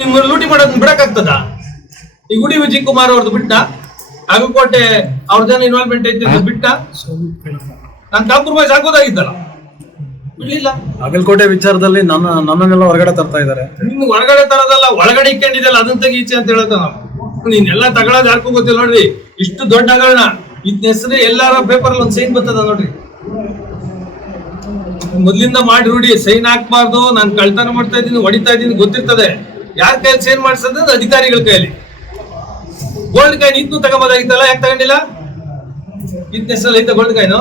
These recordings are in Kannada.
ನಿಮ್ ಲೂಟಿ ಮಾಡೋದನ್ನ ಬಿಡಕ್ಕಾಗ್ತದ? ಈ ಗುಡಿ ವಿಜಯ್ ಕುಮಾರ್ ಅವ್ರದ್ದು ಬಿಟ್ಟ, ಅಗಲಕೋಟೆ ಅವ್ರದ್ದೇನು ಇನ್ವಾಲ್ವ್ಮೆಂಟ್ ಐತಿ ಅಂತ ಬಿಟ್ಟ, ನಾನು ಕಾಂಪ್ರಮೈಸ್ ಆಗೋದಾಗಿದ್ದಲ್ಲ, ಬಿಡ್ಲಿಲ್ಲ. ಅಗಲಕೋಟೆ ವಿಚಾರದಲ್ಲಿ ನನ್ನನ್ನೆಲ್ಲ ಹೊರಗಡೆ ತರ್ತಾ ಇದ್ದಾರೆ. ನಿಮ್ಗೆ ಹೊರಗಡೆ ತರೋದಲ್ಲ, ಒಳಗಡೆ ಇಕ್ಕೊಂಡಿದ್ದಲ್ಲ, ಅದನ್ನ ತೆಗಿ ಈಚೆ ಅಂತ ಹೇಳತ್ತ ನಾವು. ನೀನೆಲ್ಲ ತಗೊಳ್ಳೋದು ಯಾರಿಗೂ ಗೊತ್ತಿಲ್ಲ ನೋಡ್ರಿ. ಇಷ್ಟು ದೊಡ್ಡ ಹಗರಣ, ಇದ್ನ ಹೆಸರು ಎಲ್ಲಾರ ಪೇಪರ್ ಒಂದ್ ಸೈನ್ ಬರ್ತದ ನೋಡ್ರಿ. ಮೊದ್ಲಿಂದ ಮಾಡಿ ರೂಢಿ, ಸೈನ್ ಹಾಕ್ಬಾರ್ದು, ನಾನು ಕಳ್ತನ ಮಾಡ್ತಾ ಇದ್ದೀನಿ, ಹೊಡಿತಾ ಇದ್ದೀನಿ ಗೊತ್ತಿರ್ತದೆ. ಯಾರ ಕೈಯಲ್ಲಿ ಸೈನ್ ಮಾಡಿಸೋದು? ಅಧಿಕಾರಿಗಳ ಕೈಯಲ್ಲಿ. ಗೋಲ್ಡ್ ಕಾಯಿನ್ ಇದ್ನು ತಗೋಬೋದಾಗಿತ್ತಲ್ಲ, ಯಾಕೆ ತಗೊಂಡಿಲ್ಲ? ಇದ್ನ ಹೆಸರಲ್ಲಿ ಐತೆ ಗೋಲ್ಡ್ ಕಾಯಿನು?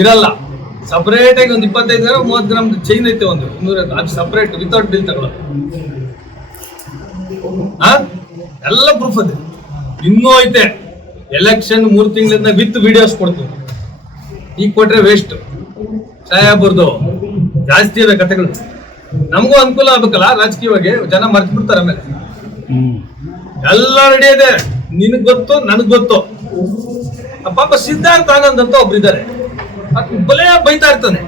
ಇರಲ್ಲ. ಸಪರೇಟ್ ಆಗಿ ಒಂದು 25 ಗ್ರಾಮ್ 30 ಗ್ರಾಮ್ ಚೈನ್ ಐತೆ ಒಂದು 200, ಅದು ಸಪರೇಟ್ ವಿತೌಟ್ ಬಿಲ್ ತಗೊಳ್ಳೋದು. ಎಲ್ಲ ಪ್ರೂಫ್ ಅದೇ. ಇನ್ನೂ ಐತೆ. ಎಲೆಕ್ಷನ್ 3 ತಿಂಗಳಿಂದ ವಿತ್ ವಿಡಿಯೋಸ್ ಕೊಡ್ತೀವಿ. ಈಗ ಕೊಟ್ರೆ ವೇಸ್ಟ್. ಸಾಹೇಬ್ರದು ಜಾಸ್ತಿ ಇದೆ ಕಥೆಗಳು. ನಮಗೂ ಅನುಕೂಲ ಆಗ್ಬೇಕಲ್ಲ ರಾಜಕೀಯವಾಗಿ, ಜನ ಮರ್ತು ಬಿಡ್ತಾರೆ. ಆಮೇಲೆ ಎಲ್ಲ ರೆಡಿ ಇದೆ. ನಿನಗ್ ಗೊತ್ತು, ನನಗ್ ಗೊತ್ತು. ಪಾಪ ಸಿದ್ಧಾರ್ಥ ಆನಂದ್ ಅಂತ ಒಬ್ರಿದ್ದಾರೆ, ಬಲೆ ಬೈತಾ ಇರ್ತಾನೆ,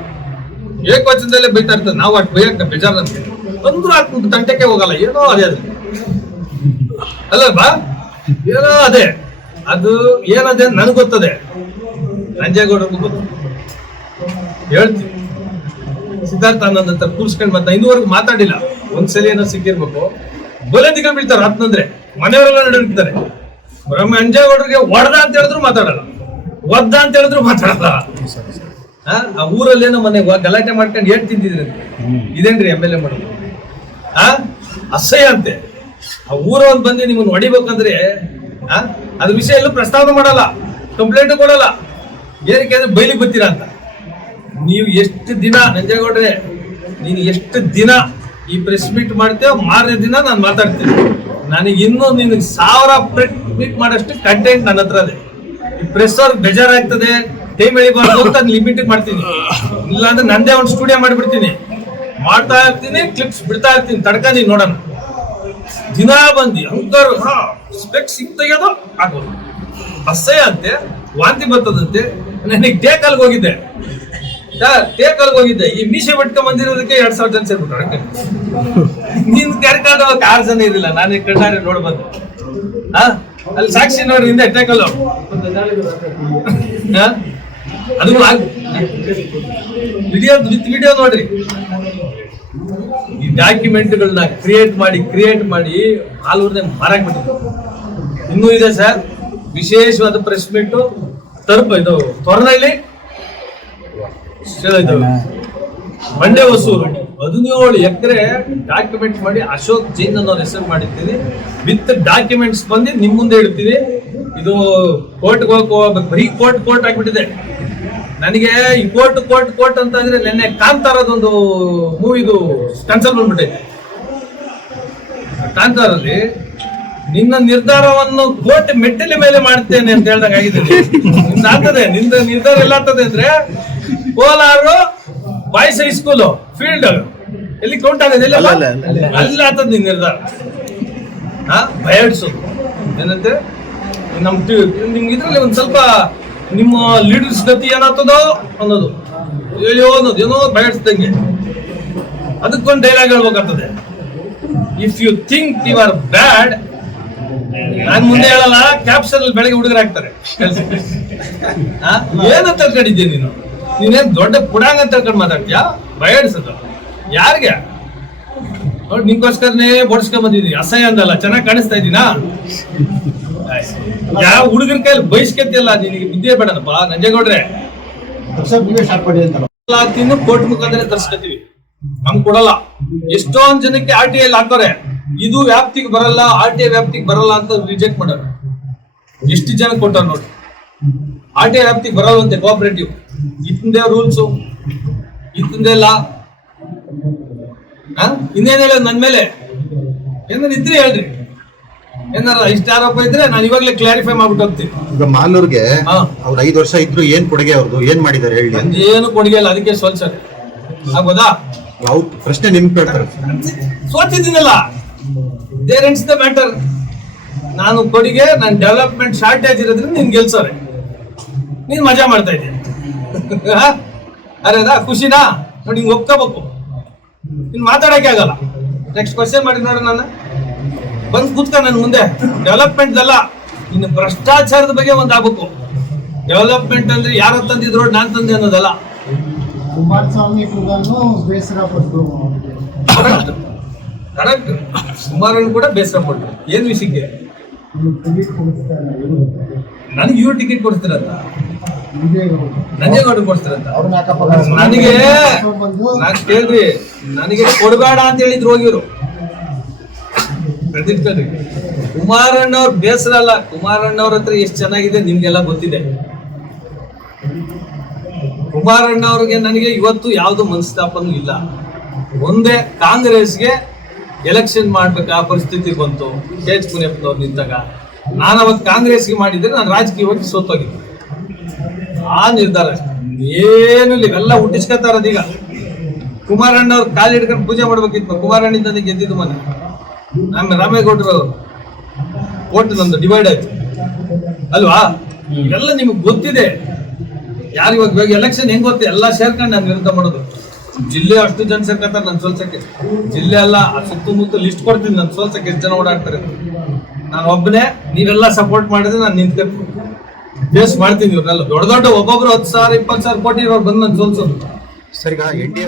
ಏಕವಚನದಲ್ಲೇ ಬೈತಾ ಇರ್ತಾನೆ. ನಾವು ಅಷ್ಟು ಬೈಯಕ್ಕ ಬೇಜಾರ ಅಂತೀವಿ, ಅಂದ್ರೂ ಹಾಕ್ಬಿಟ್ಟು ತಂಟಕ್ಕೆ ಹೋಗಲ್ಲ. ಏನೋ ಅದೇ ಅದು ಅಲ್ಲಲ್ವಾ? ಏನೋ ಅದೇ ಅದು ಏನದೆ ನನಗೆ ಗೊತ್ತದೆ, ನಂಜೇಗೌಡರಿಗೂ ಗೊತ್ತು. ಹೇಳ್ತೀನಿ, ಸಿದ್ಧಾರ್ಥ ಆನಂದ್ ಅಂತ ಕೂರ್ಸ್ಕೊಂಡ್ ಮತ್ತೆ ಇನ್ನೂವರೆಗೂ ಮಾತಾಡಿಲ್ಲ. ಒಂದ್ಸಲಿ ಏನೋ ಸಿಕ್ಕಿರ್ಬೇಕು, ಬಲೆ ದಿಗ ಬೀಳ್ತಾರೆ. ಹತ್ನಂದ್ರೆ ಮನೆಯವರೆಲ್ಲ ನಡೆದಿರ್ತಾರೆ. ನಂಜೇಗೌಡರಿಗೆ ಹೊಡೆದ ಅಂತ ಹೇಳಿದ್ರು ಮಾತಾಡಲ್ಲ, ಒದ್ದ ಅಂತ ಹೇಳಿದ್ರು ಮಾತಾಡಲ್ಲ. ಆ ಊರಲ್ಲೇನೋ ಮನೆ ಗಲಾಟೆ ಮಾಡ್ಕೊಂಡು ಏನ್ ತಿಂತಿದ್ರಿ ಅಂತ. ಇದೇನ್ರಿ MLA ಮಾಡೋದು? ಅಸಹ್ಯ ಅಂತೆ. ಆ ಊರವ್ರು ಬಂದು ನಿಮ್ಮನ್ನು ಹೊಡಿಬೇಕಂದ್ರೆ ಅದ್ರ ವಿಷಯ ಎಲ್ಲೂ ಪ್ರಸ್ತಾವನೆ ಮಾಡಲ್ಲ, ಕಂಪ್ಲೇಂಟ್ ಕೊಡಲ್ಲ. ಏನಕ್ಕೆ ಅಂದ್ರೆ ಬೈಲಿಗೆ ಬರ್ತೀರಾ ಅಂತ. ನೀವು ಎಷ್ಟು ದಿನ ನಂಜೇಗೌಡ್ರೆ, ನೀನು ಎಷ್ಟು ದಿನ ಈ ಪ್ರೆಸ್ ಮೀಟ್ ಮಾಡ್ತೇವೆ, ಮಾರನೇ ದಿನ ನಾನು ಮಾತಾಡ್ತೀನಿ. ನನಗೆ ಇನ್ನೂ ನಿನಗೆ 1000 ಪ್ರೆಸ್ ಮೀಟ್ ಮಾಡೋಷ್ಟು ಕಂಟೆಂಟ್ ನನ್ನ ಹತ್ರ ಇದೆ. ಈ ಪ್ರೆಸ್ ಅವ್ರಿಗೆ ಬೇಜಾರಾಗ್ತದೆ, ಟೈಮ್ ಎಳಿಬಾರ್ದು ಅಂತ ಲಿಮಿಟ್ ಮಾಡ್ತೀನಿ. ಇಲ್ಲಾಂದ್ರೆ ನಂದೇ ಒಂದು ಸ್ಟುಡಿಯೋ ಮಾಡಿಬಿಡ್ತೀನಿ, ಮಾಡ್ತಾ ಇರ್ತೀನಿ, ಕ್ಲಿಪ್ಸ್ ಬಿಡ್ತಾ ಇರ್ತೀನಿ. ತಡ್ಕ ನೀನ್ ನೋಡೋಣ. ದಿನ ಬಂದಿ ಅಂಕರ್ ಸ್ಪೆಕ್ಸ್ ಸಿಗ್ತೆಗೆದು ಹಾಕೋದು. ಅಸಹ್ಯ ಅಂತೆ, ವಾಂತಿ ಬರ್ತದಂತೆ. ನನಗೆ ಟೇಕಲ್ಗೆ ಹೋಗಿದ್ದೆ, ಈ ಮೀಸೆ ಬಿಟ್ಕೊಂಡ್ ಬಂದಿರೋದಕ್ಕೆ 2000 ಜನ ಸೇರ್ಬಿಟ್ರೆ. ನಿನ್ ಕರ್ಕೊಂಡು 6 ಜನ ಇರಲಿಲ್ಲ, ನಾನು ಕಣ್ಣಾರೆ ನೋಡ್ಬಂದು. ಅಲ್ಲಿ ಸಾಕ್ಷಿ ನೋಡ್ರಿ, ಹಿಂದೆ ಟೇಕಲ್ ಅದು ವಿತ್ ವಿಡಿಯೋ ನೋಡ್ರಿ. ಈ ಡಾಕ್ಯುಮೆಂಟ್ಗಳನ್ನ ಕ್ರಿಯೇಟ್ ಮಾಡಿ ಹಾಲೂರ್ನೆ ಮಾರಾಕ್ಬಿಟ್ಟಿದ್ರು. ಇನ್ನೂ ಇದೆ ಸರ್ ವಿಶೇಷವಾದ ಪ್ರೆಸ್ ಮೀಟು. ಇದು ತೊರನಹಳ್ಳಿ, ಮಂಡ್ಯ ಹೊಸೂರು 17 ಎಕರೆ ಡಾಕ್ಯುಮೆಂಟ್ ಮಾಡಿ ಅಶೋಕ್ ಜೈನ್ ಅನ್ನೋರ್ ಹೆಸರು ಮಾಡಿರ್ತೀನಿ. ವಿತ್ ಡಾಕ್ಯುಮೆಂಟ್ಸ್ ಬಂದು ನಿಮ್ ಮುಂದೆ ಇಡ್ತೀನಿ. ಇದು ಕೋರ್ಟ್ಗೆ ಹೋಗ್ಬೇಕು, ಬರೀ ಕೋರ್ಟ್ ಆಗ್ಬಿಟ್ಟಿದೆ. ನನಗೆ ಈ ಕೋರ್ಟ್ ಅಂತ ಅಂದ್ರೆ ನೆನ್ನೆ ಕಾಂತಾರದೊಂದು ಮೂವಿದು ಕನ್ಸಲ್ ಬಂದ್ಬಿಟ್ಟೈತೆ. ಕಾಂತಾರಲ್ಲಿ ನಿನ್ನ ನಿರ್ಧಾರವನ್ನು ಕೋರ್ಟ್ ಮೆಟ್ಟಿಲ ಮೇಲೆ ಮಾಡ್ತೇನೆ ಅಂತ ಹೇಳ್ದಾಗ ಆಗಿದ್ದೀನಿ. ಆಗ್ತದೆ ನಿಂದ ನಿರ್ಧಾರ ಎಲ್ಲ ಆಗ್ತದೆ ಅಂದ್ರೆ ಕೋಲಾರ ಬಾಯ್ಸ್ ಹೈಸ್ಕೂಲು ಫೀಲ್ಡ್ ಎಲ್ಲಿ ಕೌಂಟ್ ಆಗೋದು ಅಲ್ಲಿ ಆಗ್ತದೆ ನಿನ್ ನಿರ್ಧಾರ. ಭಯ ಇಡ್ಸೋದು ಏನಂತೆ ನಿಮ್ಗೆ ಇದ್ರಲ್ಲಿ ಒಂದ್ ಸ್ವಲ್ಪ ನಿಮ್ಮ ಲೀಡರ್ಸ್ ಗತಿ ಏನಾಗ್ತದೋ ಅನ್ನೋದು ಏನೋ ಭಯ ಇಡ್ಸ್ದಂಗೆ. ಅದಕ್ಕೊಂದು ಡೈಲಾಗ್ ಹೇಳ್ಬೇಕಾಗ್ತದೆ, if you think you are bad. ನಾನ್ ಮುಂದೆ ಹೇಳಲ್ಲ, ಕ್ಯಾಪ್ಷನ್ ಅಲ್ಲಿ ಬೆಳಗ್ಗೆ ಹುಡುಗರು ಹಾಕ್ತಾರೆ ಕೆಲ್ಸಕ್ಕೆ. ಏನಂತ ಕಡಿದ್ದೆ ನೀನೇನ್ ದೊಡ್ಡ ಪುಡಾಂಗ ಅಂತ ಕಡ್ ಮಾತಾಡ್ತೀಯಾ? ಭಯ ಇಡ್ಸದ ಯಾರಿಗೆ? ನೋಡಿ ನಿಂಗೋಸ್ಕರನೇ ಬಡ್ಸ್ಕೊಂಡ್ ಬಂದಿದ್ದೀನಿ. ಅಸಹ್ಯ ಅಂದಲ್ಲ, ಚೆನ್ನಾಗಿ ಕಾಣಿಸ್ತಾ ಇದ್ದೀನಾ? ಯಾವ ಹುಡುಗರ ಕೈಲಿ ಬಯಸ್ಕತಿಯಲ್ಲ, ನಿನಗೆ ವಿದ್ಯೆ ಬೇಡನಪ್ಪ ನಂಜೇಗೌಡ್ರೆ. ಕೋರ್ಟ್ ಮುಖಾಂತರ ತರ್ಸ್ಕೊತೀವಿ, ನಮ್ಗೆ ಕೊಡಲ್ಲ. ಎಷ್ಟೊಂದ್ ಜನಕ್ಕೆ RTI ಹಾಕೋರೆ, ಇದು ವ್ಯಾಪ್ತಿಗೆ ಬರಲ್ಲ, RTI ವ್ಯಾಪ್ತಿಗೆ ಬರಲ್ಲ ಅಂತ ರಿಜೆಕ್ಟ್ ಮಾಡೋರು. ಎಷ್ಟು ಜನ ಕೊಟ್ಟಾರ ನೋಡಿ. RTI ವ್ಯಾಪ್ತಿಗೆ ಬರಲ್ಲಂತೆ ಕೋಆಪರೇಟಿವ್. ಇತ್ತಂದೇ ರೂಲ್ಸು, ಇತ್ತಂದೇ ಲಾ. ಇನ್ನೇನ್ ಹೇಳ ನನ್ ಮೇಲೆ ಏನಾರು ಇದ್ರೆ ಹೇಳ್ರಿ. ಏನಾರ ಇಷ್ಟ ಆರೋಪ ಇದ್ರೆ ನಾನು ಇವಾಗಲೇ ಕ್ಲಾರಿಫೈ ಮಾಡ್ಬಿಟ್ಟು ಹೋಗ್ತೀನಿ. ಈಗ ಮಾಲೂರ್ಗೆ ಅವ್ರು 5 ವರ್ಷ ಇದ್ರು, ಏನ್ ಕೊಡುಗೆ ಅವ್ರದ್ದು, ಏನ್ ಮಾಡಿದ್ದಾರೆ ಹೇಳಿ? ಏನು ಕೊಡುಗೆ ಇಲ್ಲ, ಅದಕ್ಕೆ ಸೋಲ್ಸರ್ ಆಗ್ಬೋದಾ? ಪ್ರಶ್ನೆ ನಿಮ್ಗೆ ಕೇಳ್ತಾರೆ. ಸೋತಿದ್ದೀನಲ್ಲ, ದೇರ್ ಎಂಡ್ಸ್ ದ ಮ್ಯಾಟರ್. ನಾನು ಕೊಡುಗೆ, ನಾನು ಡೆವಲಪ್ಮೆಂಟ್ ಶಾರ್ಟೇಜ್ ಇರೋದ್ರಿಂದ ನೀನ್ ಗೆಲ್ಸೋರೆ. ನೀನ್ ಮಜಾ ಮಾಡ್ತಾ ಇದ್ದೀನಿ. ಅರೆ ಖುಷಿನಾ? ನೋಡಿ ಹಿಂಗ್ ಒಪ್ಕೋಬೇಕು. ಇನ್ ಮಾತಾಡಕ್ಕೆ ಆಗಲ್ಲ. ನೆಕ್ಸ್ಟ್ ಕ್ವಶನ್ ಮಾಡಿ ನೋಡ ನನ್ನ ಬಂದ್ ಕೂತ್ಕ ನನ್ ಮುಂದೆ. ಡೆವಲಪ್ಮೆಂಟ್ ಅಲ್ಲ, ಇನ್ನು ಭ್ರಷ್ಟಾಚಾರದ ಬಗ್ಗೆ ಒಂದ್ ಆಗ್ಬೇಕು. ಡೆವಲಪ್ಮೆಂಟ್ ಅಂದ್ರೆ ಯಾರೋ ತಂದಿದ್ರು ನಾನ್ ತಂದೆ ಅನ್ನೋದಲ್ಲ. ಕುಮಾರಸ್ವಾಮಿ ಕೂಡನು ಬೇಸರ ಪಟ್ಟು ಕರೆಕ್ಟ್. ಕುಮಾರಣ್ಣ ಕೂಡ ಬೇಸರ ಪಟ್ರು. ಏನ್ ವಿಷಯಕ್ಕೆ? ನನಗೆ ಇವ್ರು ಟಿಕೆಟ್ ಕೊಡ್ತೀರಂತ, ನಂಜೇಗೌಡ ಕೊಡ್ತೀರಂತ. ನನಗೆ ನಾನ್ ಕೇಳ್ರಿ, ನನಗೆ ಕೊಡಬೇಡ ಅಂತ ಹೇಳಿದ್ರು ಹೋಗಿರು. ಕುಮಾರಣ್ಣವ್ರ ಬೇಸರ ಅಲ್ಲ, ಕುಮಾರಣ್ಣವ್ರ ಹತ್ರ ಎಷ್ಟು ಚೆನ್ನಾಗಿದೆ ನಿಮ್ಗೆಲ್ಲ ಗೊತ್ತಿದೆ. ಕುಮಾರಣ್ಣವ್ರಿಗೆ ನನಗೆ ಇವತ್ತು ಯಾವ್ದು ಮನಸ್ತಾಪನೂ ಇಲ್ಲ. ಒಂದೇ ಕಾಂಗ್ರೆಸ್ಗೆ ಎಲೆಕ್ಷನ್ ಮಾಡ್ಬೇಕು ಆ ಪರಿಸ್ಥಿತಿ ಬಂತು ತೇಜ್ ಪುನಿಯಪ್ಪನವ್ರು ನಿಂತಾಗ. ನಾನು ಅವತ್ತು ಕಾಂಗ್ರೆಸ್ಗೆ ಮಾಡಿದ್ರೆ ನಾನು ರಾಜಕೀಯವಾಗಿ ಸೋತೋಗಿದ್ದೆ. ಆ ನಿರ್ಧಾರ ಏನು ಇಲ್ಲ, ಇವೆಲ್ಲ ಹುಟ್ಟಿಸ್ಕೊತಾರದೀಗ. ಕುಮಾರಣ್ಣವ್ರು ಕಾಲು ಹಿಡ್ಕೊಂಡು ಪೂಜೆ ಮಾಡ್ಬೇಕಿತ್ತು. ಕುಮಾರಣ್ಣಿಂದ ಗೆದ್ದಿದ್ದು ಮನೆ. ನಮ್ಮ ರಾಮೇಗೌಡರು ಓಟ್ ನಮ್ದು ಡಿವೈಡ್ ಆಯ್ತು ಅಲ್ವಾ? ಇವೆಲ್ಲ ನಿಮ್ಗೆ ಗೊತ್ತಿದೆ. ಯಾರು ಇವಾಗ ಎಲೆಕ್ಷನ್ ಹೆಂಗ್ ಗೊತ್ತೆ, ಎಲ್ಲ ಸೇರ್ಕೊಂಡು ನಾನು ವಿರುದ್ಧ ಮಾಡೋದು. ಜಿಲ್ಲೆ ಅಷ್ಟು ಜನ ಸೇರ್ಕಂತಾರೆ ನಾನು ಸೋಲ್ಸಕ್ಕೆ. ಜಿಲ್ಲೆ ಅಲ್ಲ, ಸುತ್ತಮುತ್ತ ಲಿಸ್ಟ್ ಕೊಡ್ತೀನಿ ನಾನು ಸೋಲ್ಸಕ್ಕೆ ಎಷ್ಟು ಜನ ಓಡಾಡ್ತಾರೆ. ನಾನು ಒಬ್ಬನೇ, ನೀವೆಲ್ಲ ಸಪೋರ್ಟ್ ಮಾಡಿದ್ರೆ ನಾನು ನಿಂತ್ಕೊಂಡು ಫೇಸ್ ಮಾಡ್ತೀನಿ. ಇವ್ರನ್ನೆಲ್ಲ ದೊಡ್ಡ ದೊಡ್ಡ ಒಬ್ಬೊಬ್ರು 10,000 20,000 ಕೋಟಿ ಇರೋರು ಬಂದು ನಾನು ಸೋಲ್ಸೋದು. ಸರ್, ಈಗ NDA